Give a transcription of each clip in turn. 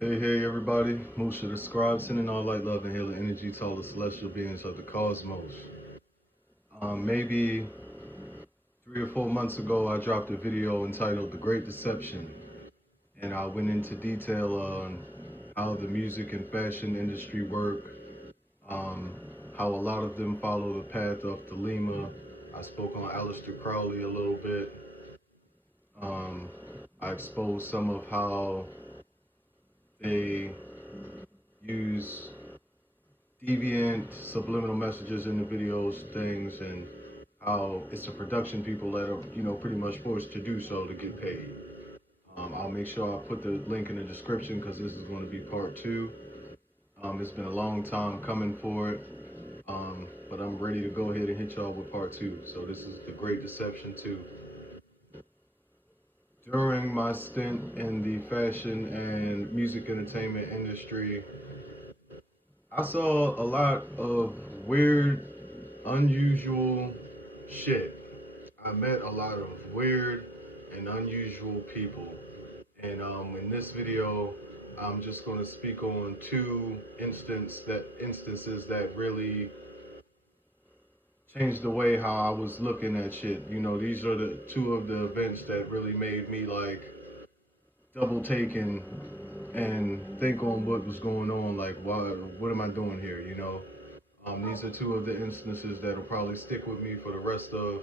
Hey, everybody. Musha the Scribe, sending all light, love, and healing energy to all the celestial beings of the cosmos. Maybe 3 or 4 months ago, I dropped a video entitled The Great Deception, and I went into detail on how the music and fashion industry work, um, how a lot of them follow the path of Thelema. I spoke on Aleister Crowley a little bit. Um, I exposed some of how they use deviant subliminal messages in the videos, things, and how it's the production people that are, pretty much forced to do so to get paid. I'll make sure I put the link in the description because this is going to be part two. It's been a long time coming for it, but I'm ready to go ahead and hit y'all with part two. So this is the Great Deception 2. During my stint in the fashion and music entertainment industry, I saw a lot of weird, unusual shit. I met a lot of weird and unusual people. And in this video, I'm just going to speak on two instances that really changed the way how I was looking at shit. These are the two of the events that really made me like double take and think on what was going on. Like, what am I doing here? These are two of the instances that'll probably stick with me for the rest of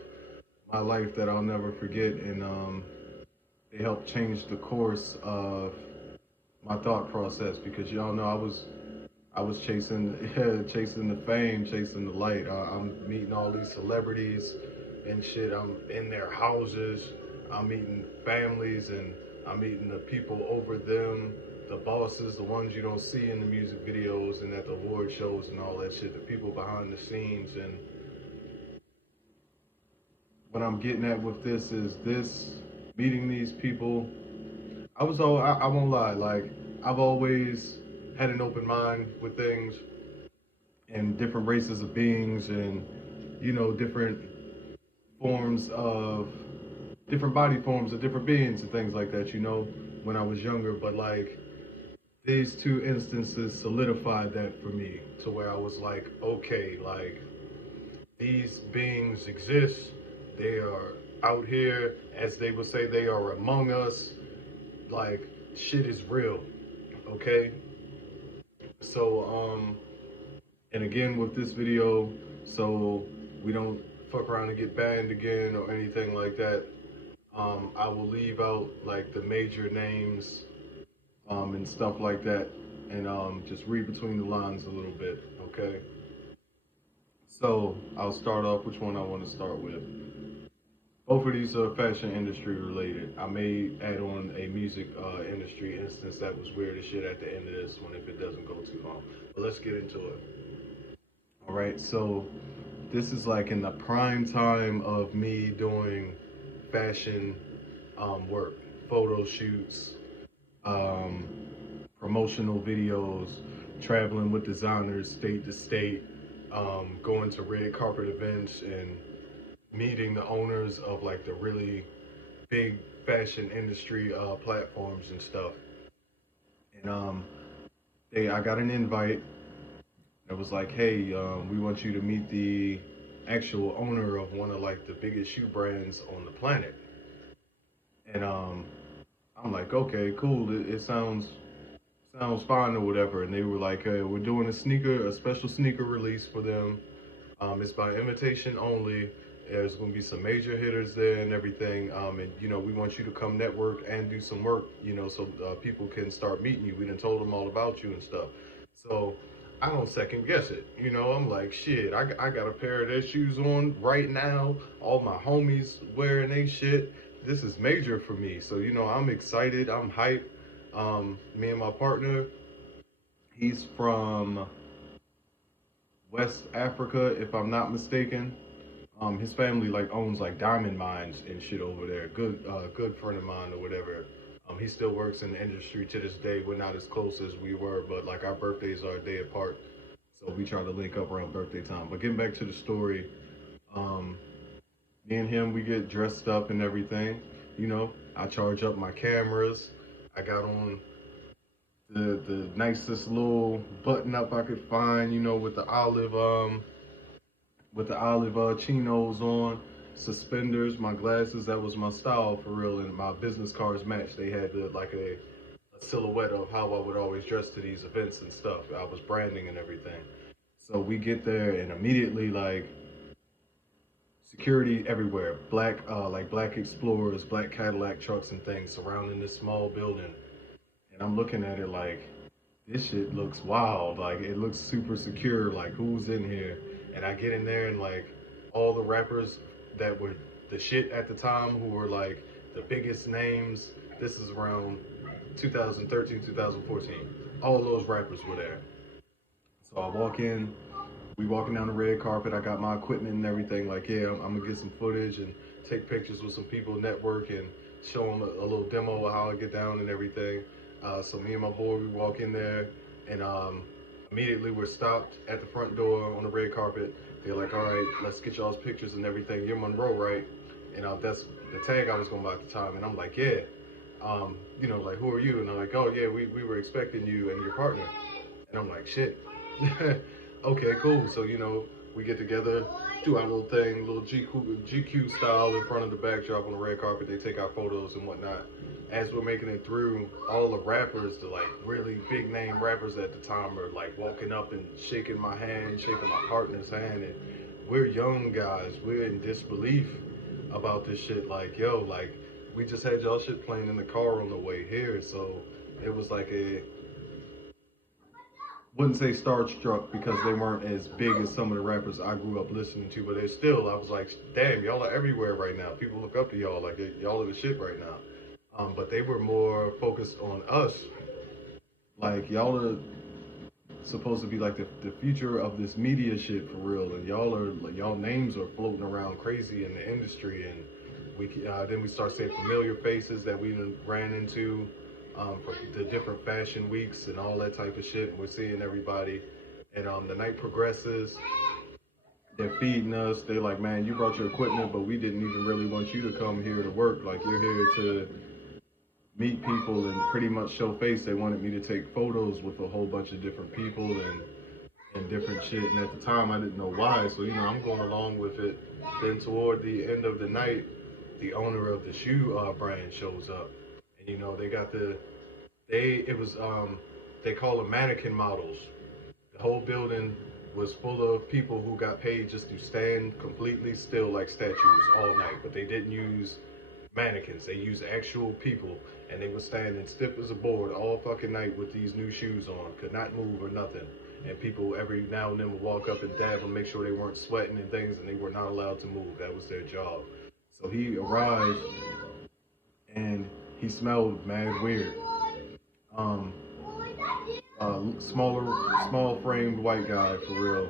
my life that I'll never forget, and they helped change the course of my thought process because y'all know I was chasing chasing the fame, chasing the light. I'm meeting all these celebrities and shit. I'm in their houses. I'm meeting families and I'm meeting the people over them, the bosses, the ones you don't see in the music videos and at the award shows and all that shit. The people behind the scenes. And what I'm getting at with this is this meeting these people. I won't lie, like I've always had an open mind with things and different races of beings and different forms of different body forms of different beings and things like that, when I was younger. But like these two instances solidified that for me to where I was like, okay, like these beings exist. They are out here, as they would say, they are among us. Like shit is real. Okay. So and again with this video, so we don't fuck around and get banned again or anything like that. I will leave out like the major names and stuff like that, and just read between the lines a little bit. Okay. So I'll start off which one I want to start with. Both of these are fashion industry related. I may add on a music industry instance that was weird as shit at the end of this one if it doesn't go too long. But let's get into it. All right, so this is like in the prime time of me doing fashion work, photo shoots, um, promotional videos, traveling with designers state to state, going to red carpet events and meeting the owners of like the really big fashion industry platforms and stuff. And I got an invite that was like, hey, we want you to meet the actual owner of one of like the biggest shoe brands on the planet. And I'm like, okay, cool. It sounds fine or whatever. And they were like, hey, we're doing a special sneaker release for them. It's by invitation only. There's going to be some major hitters there and everything. And we want you to come network and do some work. So people can start meeting you. We done told them all about you and stuff. So I don't second guess it. I'm like, shit. I got a pair of their shoes on right now. All my homies wearing they shit. This is major for me. So I'm excited. I'm hyped. Me and my partner, he's from West Africa, if I'm not mistaken. His family like owns like diamond mines and shit over there. Good friend of mine or whatever. He still works in the industry to this day. We're not as close as we were, but like our birthdays are a day apart, so we try to link up around birthday time. But getting back to the story, um, me and him, we get dressed up and everything. I charge up my cameras. I got on the nicest little button up I could find, you know, with the olive chinos on, suspenders, my glasses. That was my style for real, and my business cards matched. They had like a silhouette of how I would always dress to these events and stuff. I was branding and everything. So we get there and immediately like security everywhere, black Explorers, black Cadillac trucks and things surrounding this small building. And I'm looking at it like, this shit looks wild. Like it looks super secure. Like who's in here? And I get in there and like all the rappers that were the shit at the time, who were like the biggest names. This is around 2013, 2014. All those rappers were there. So I walk in, we walking down the red carpet. I got my equipment and everything. Like, yeah, I'm gonna get some footage and take pictures with some people, network, and show them a little demo of how I get down and everything. So me and my boy, we walk in there, and immediately we're stopped at the front door on the red carpet. They're like, all right, let's get y'all's pictures and everything. You're Monroe, right? And that's the tag I was going by at the time. And I'm like, yeah. You know, like, who are you? And they're like, oh, yeah, we were expecting you and your partner. And I'm like, shit. Okay, cool. So, you know, we get together, do our little thing, little GQ style in front of the backdrop on the red carpet. They take our photos and whatnot. As we're making it through, all the rappers, the like really big name rappers at the time, are like walking up and shaking my hand, shaking my partner's hand. And we're young guys. We're in disbelief about this shit. Like, yo, like, we just had y'all shit playing in the car on the way here. So it was like a, wouldn't say starstruck because they weren't as big as some of the rappers I grew up listening to, but they still, I was like, damn, y'all are everywhere right now. People look up to y'all like y'all are the shit right now. But they were more focused on us. Like y'all are supposed to be like the future of this media shit for real, and y'all are like y'all names are floating around crazy in the industry, and we then we start seeing familiar faces that we ran into for the different fashion weeks and all that type of shit. And we're seeing everybody, and the night progresses. They're feeding us. They're like, man, you brought your equipment, but we didn't even really want you to come here to work. Like you're here to meet people and pretty much show face. They wanted me to take photos with a whole bunch of different people and different shit. And at the time, I didn't know why. So, you know, I'm going along with it. Then toward the end of the night, the owner of the shoe brand shows up. And, you know, they got it was, they call them mannequin models. The whole building was full of people who got paid just to stand completely still like statues all night. But they didn't use mannequins. They used actual people, and they were standing stiff as a board all fucking night with these new shoes on, could not move or nothing. And people every now and then would walk up and dab them, make sure they weren't sweating and things, and they were not allowed to move. That was their job. So he arrived, and he smelled mad weird. Um, small framed white guy for real.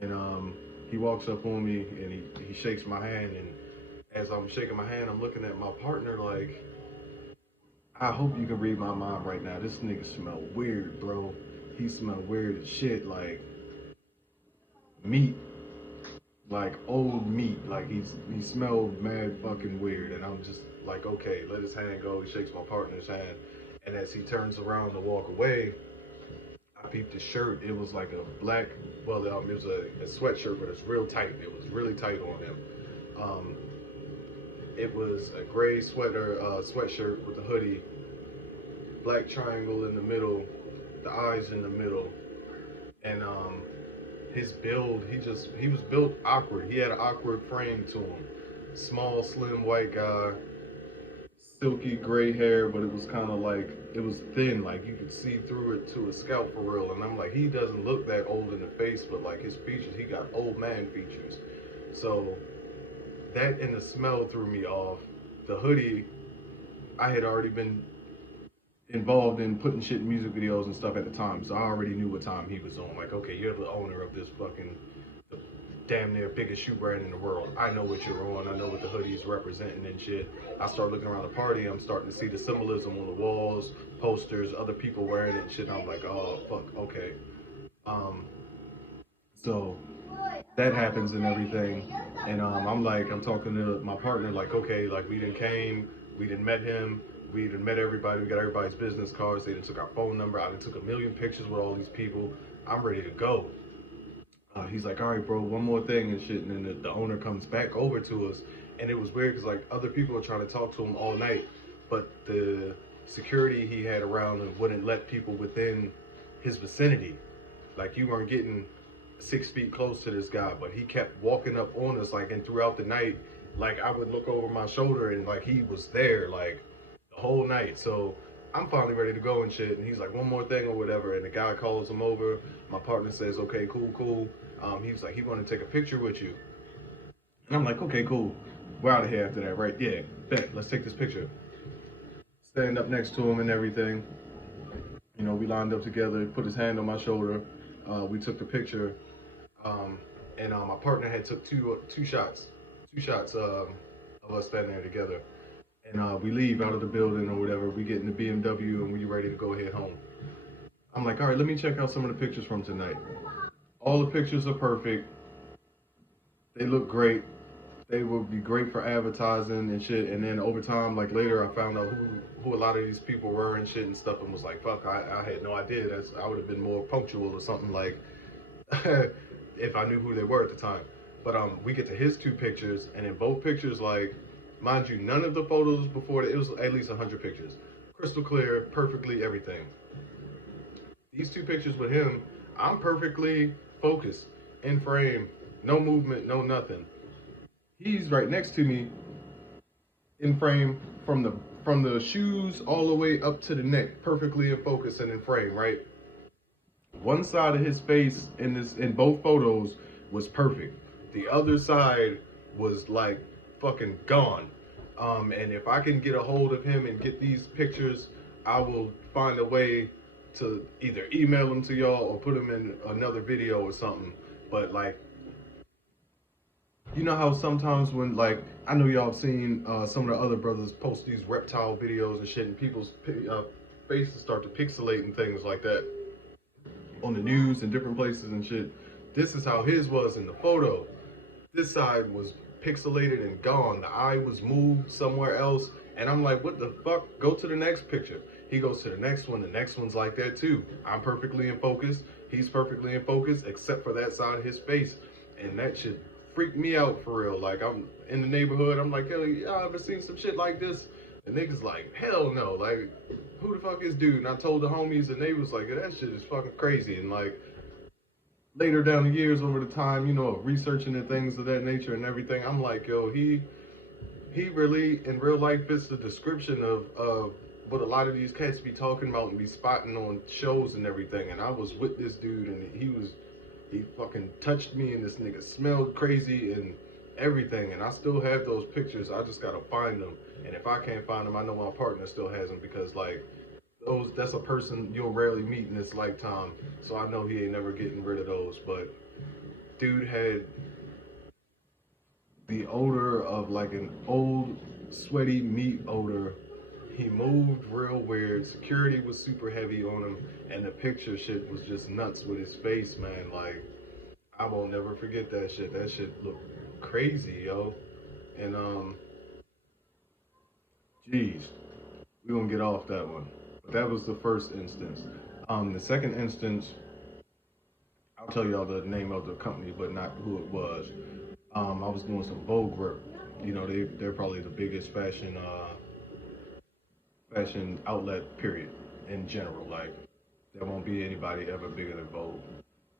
And he walks up on me and he shakes my hand, and as I'm shaking my hand, I'm looking at my partner like, I hope you can read my mind right now. This nigga smell weird, bro. He smell weird as shit, like meat, like old meat. Like he smelled mad fucking weird, and I'm just like, okay, let his hand go. He shakes my partner's hand, and as he turns around to walk away, I peeped his shirt. It was like a black, well, it was a sweatshirt, but it's real tight. It was really tight on him. Um, it was a gray sweatshirt with a hoodie, black triangle in the middle, the eyes in the middle, and his build, he was built awkward. He had an awkward frame to him. Small, slim white guy, silky gray hair, but it was kind of like, it was thin, like you could see through it to his scalp for real. And I'm like, he doesn't look that old in the face, but like his features, he got old man features. So that and the smell threw me off. The hoodie, I had already been involved in putting shit in music videos and stuff at the time, so I already knew what time he was on. Like, okay, you're the owner of this fucking the damn near biggest shoe brand in the world. I know what you're on. I know what the hoodie's representing and shit. I start looking around the party. I'm starting to see the symbolism on the walls, posters, other people wearing it and shit. And I'm like, oh fuck, okay. Um, so that happens and everything, and I'm like, I'm talking to my partner like, okay, like we didn't came, we didn't met him, We done met everybody. We got everybody's business cards. They done took our phone number. I done took a million pictures with all these people. I'm ready to go. He's like, all right, bro, one more thing and shit. And then the owner comes back over to us. And it was weird because like other people were trying to talk to him all night, but the security he had around him wouldn't let people within his vicinity. Like you weren't getting 6 feet close to this guy, but he kept walking up on us like, and throughout the night, like I would look over my shoulder and like he was there like the whole night. So I'm finally ready to go and shit. And he's like, one more thing or whatever. And the guy calls him over. My partner says, okay, cool, cool. He was like, he wanted to take a picture with you. And I'm like, okay, cool. We're out of here after that, right? Yeah, bet. Let's take this picture. Stand up next to him and everything. You know, we lined up together. He put his hand on my shoulder. We took the picture. And my partner had took two shots, of us standing there together. And we leave out of the building or whatever. We get in the BMW and we ready to go head home. I'm like, all right, let me check out some of the pictures from tonight. All the pictures are perfect. They look great. They would be great for advertising and shit. And then over time, like later, I found out who a lot of these people were and shit and stuff, and was like, fuck, I had no idea. I would have been more punctual or something like if I knew who they were at the time. But we get to his two pictures, and in both pictures, like, mind you, none of the photos before it was at least 100 pictures, crystal clear, perfectly everything. These two pictures with him, I'm perfectly focused, in frame, no movement, no nothing. He's right next to me, in frame, from the shoes all the way up to the neck, perfectly in focus and in frame, right? One side of his face in both photos was perfect. The other side was like fucking gone. And if I can get a hold of him and get these pictures, I will find a way to either email them to y'all or put them in another video or something. But like, you know how sometimes when, like, I know y'all have seen some of the other brothers post these reptile videos and shit, and people's faces start to pixelate and things like that on the news and different places and shit. This is how his was in the photo. This side was pixelated and gone. The eye was moved somewhere else. And I'm like, what the fuck? Go to the next picture. He goes to the next one. The next one's like that too. I'm perfectly in focus. He's perfectly in focus, except for that side of his face. And that shit freaked me out for real. Like, I'm in the neighborhood. I'm like, yo, y'all ever seen some shit like this? And niggas like, hell no. Like, who the fuck is dude? And I told the homies, and they was like, that shit is fucking crazy. And like, later down the years, over the time, you know, researching and things of that nature and everything, I'm like, yo, he really in real life fits the description of what a lot of these cats be talking about and be spotting on shows and everything. And I was with this dude, and he fucking touched me, and this nigga smelled crazy and everything. And I still have those pictures. I just gotta find them. And if I can't find them, I know my partner still has them, because like, that's a person you'll rarely meet in this lifetime. So I know he ain't never getting rid of those. But dude had the odor of like an old sweaty meat odor. He moved real weird. Security was super heavy on him, and the picture shit was just nuts with his face, man. Like, I won't never forget that shit. That shit looked crazy, yo. And geez, we gonna get off that one. But that was the first instance. The second instance, I'll tell y'all the name of the company, but not who it was. I was doing some Vogue work. You know, they're probably the biggest fashion outlet period in general. Like, there won't be anybody ever bigger than Vogue.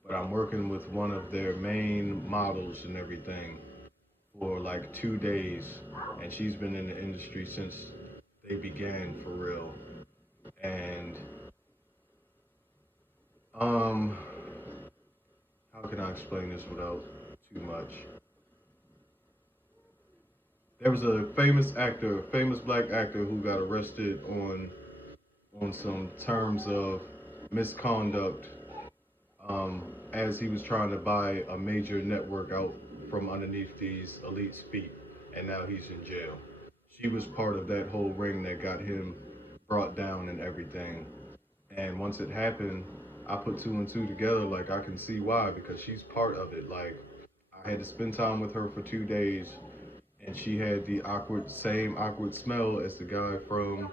But I'm working with one of their main models and everything for like 2 days, and she's been in the industry since they began for real. And how can I explain this without too much? There was a famous black actor who got arrested on some terms of misconduct, as he was trying to buy a major network out from underneath these elites' feet, and now he's in jail. She was part of that whole ring that got him brought down and everything. And once it happened, I put two and two together. Like, I can see why, because she's part of it. Like, I had to spend time with her for 2 days, and she had the same awkward smell as the guy from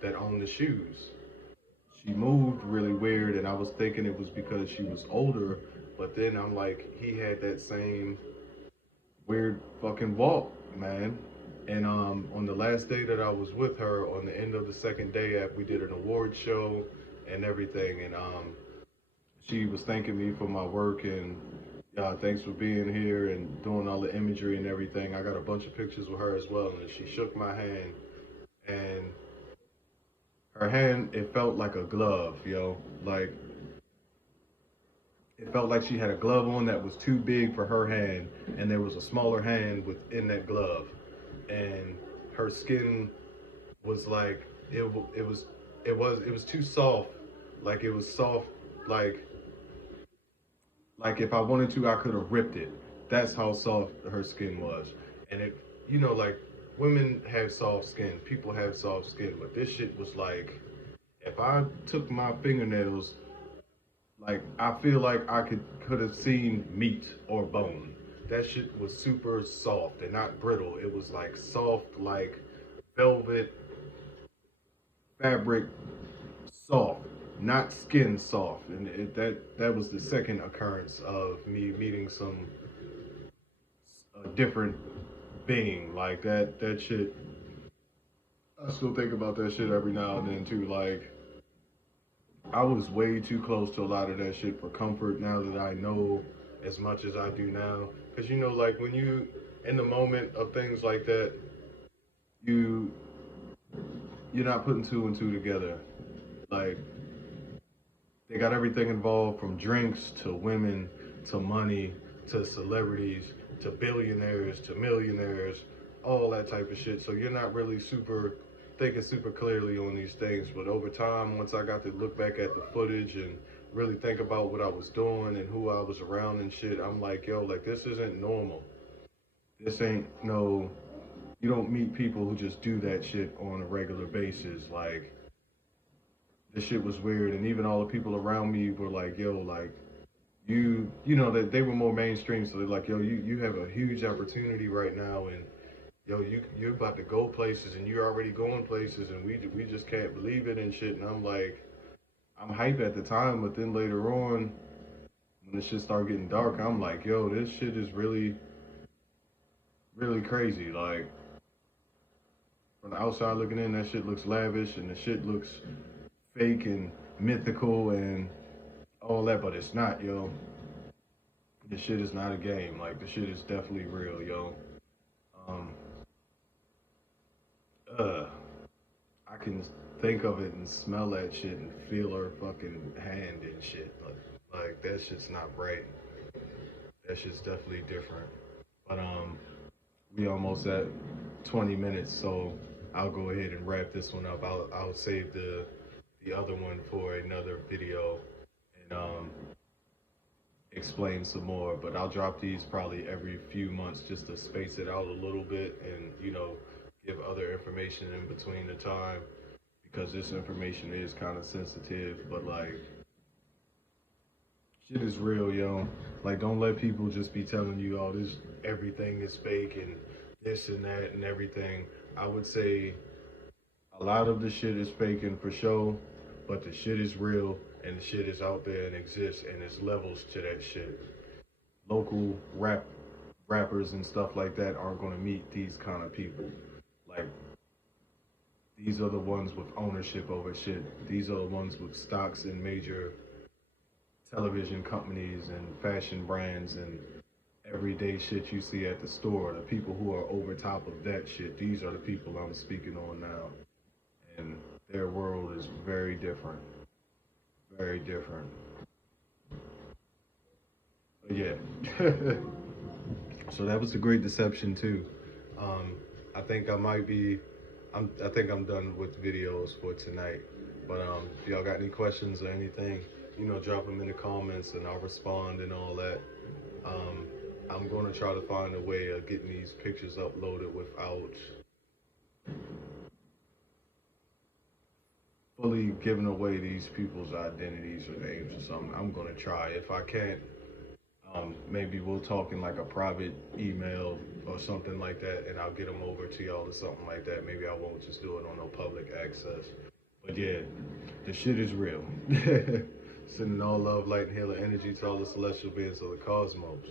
that owned the shoes. She moved really weird, and I was thinking it was because she was older, but then I'm like, he had that same weird fucking walk, man. And on the last day that I was with her, on the end of the second day, we did an award show and everything, and she was thanking me for my work and thanks for being here and doing all the imagery and everything. I got a bunch of pictures with her as well, and she shook my hand, and her hand, it felt like a glove, yo. Like, it felt like she had a glove on that was too big for her hand, and there was a smaller hand within that glove, and her skin was like it was too soft, like it was soft, like if I wanted to, I could have ripped it. That's how soft her skin was, and it, like women have soft skin, people have soft skin, but this shit was like if I took my fingernails, like I feel like I could have seen meat or bone. That shit was super soft and not brittle. It was like soft, like velvet fabric, soft, not skin soft. And that was the second occurrence of me meeting some a different being like that. That shit. I still think about that shit every now and then too. Like I was way too close to a lot of that shit for comfort now that I know as much as I do now. Because like when you in the moment of things like that, you you're not putting two and two together. Like they got everything involved from drinks to women to money to celebrities to billionaires to millionaires, all that type of shit. So you're not really super thinking super clearly on these things. But over time, once I got to look back at the footage and really think about what I was doing and who I was around and shit, I'm like, yo, like this isn't normal. This ain't no. You don't meet people who just do that shit on a regular basis. Like this shit was weird, and even all the people around me were like, yo, like that they were more mainstream, so they're like, yo, you have a huge opportunity right now, and yo, you're about to go places, and you're already going places, and we just can't believe it and shit. And I'm like, I'm hype at the time, but then later on, when the shit started getting dark, I'm like, yo, this shit is really really crazy. Like from the outside looking in, that shit looks lavish, and the shit looks fake and mythical and all that, but it's not, yo. This shit is not a game. Like the shit is definitely real, yo. Um, uh, I can think of it and smell that shit and feel her fucking hand and shit. Like that shit's not right. That shit's definitely different. But we almost at 20 minutes, so I'll go ahead and wrap this one up. I'll save the other one for another video and explain some more. But I'll drop these probably every few months just to space it out a little bit and give other information in between the time because this information is kind of sensitive. But like shit is real, yo. Like don't let people just be telling you, oh, this everything is fake and this and that and everything. I would say a lot of the shit is faking for sure, but the shit is real and the shit is out there and exists and there's levels to that shit. Local rappers and stuff like that aren't gonna meet these kind of people. Like these are the ones with ownership over shit. These are the ones with stocks in major television companies and fashion brands and everyday shit you see at the store. The people who are over top of that shit, these are the people I'm speaking on now. And their world is very different. Very different. But yeah. So that was the Great Deception too. Um, I think I might be. I think I'm done with videos for tonight. But if y'all got any questions or anything, drop them in the comments and I'll respond and all that. Um, I'm gonna try to find a way of getting these pictures uploaded without fully giving away these people's identities or names or something. I'm gonna try. If I can't, Maybe we'll talk in like a private email or something like that, and I'll get them over to y'all or something like that. Maybe I won't just do it on no public access. But yeah, the shit is real. Sending all love, light, and healing energy to all the celestial beings of the cosmos.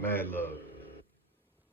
Mad love.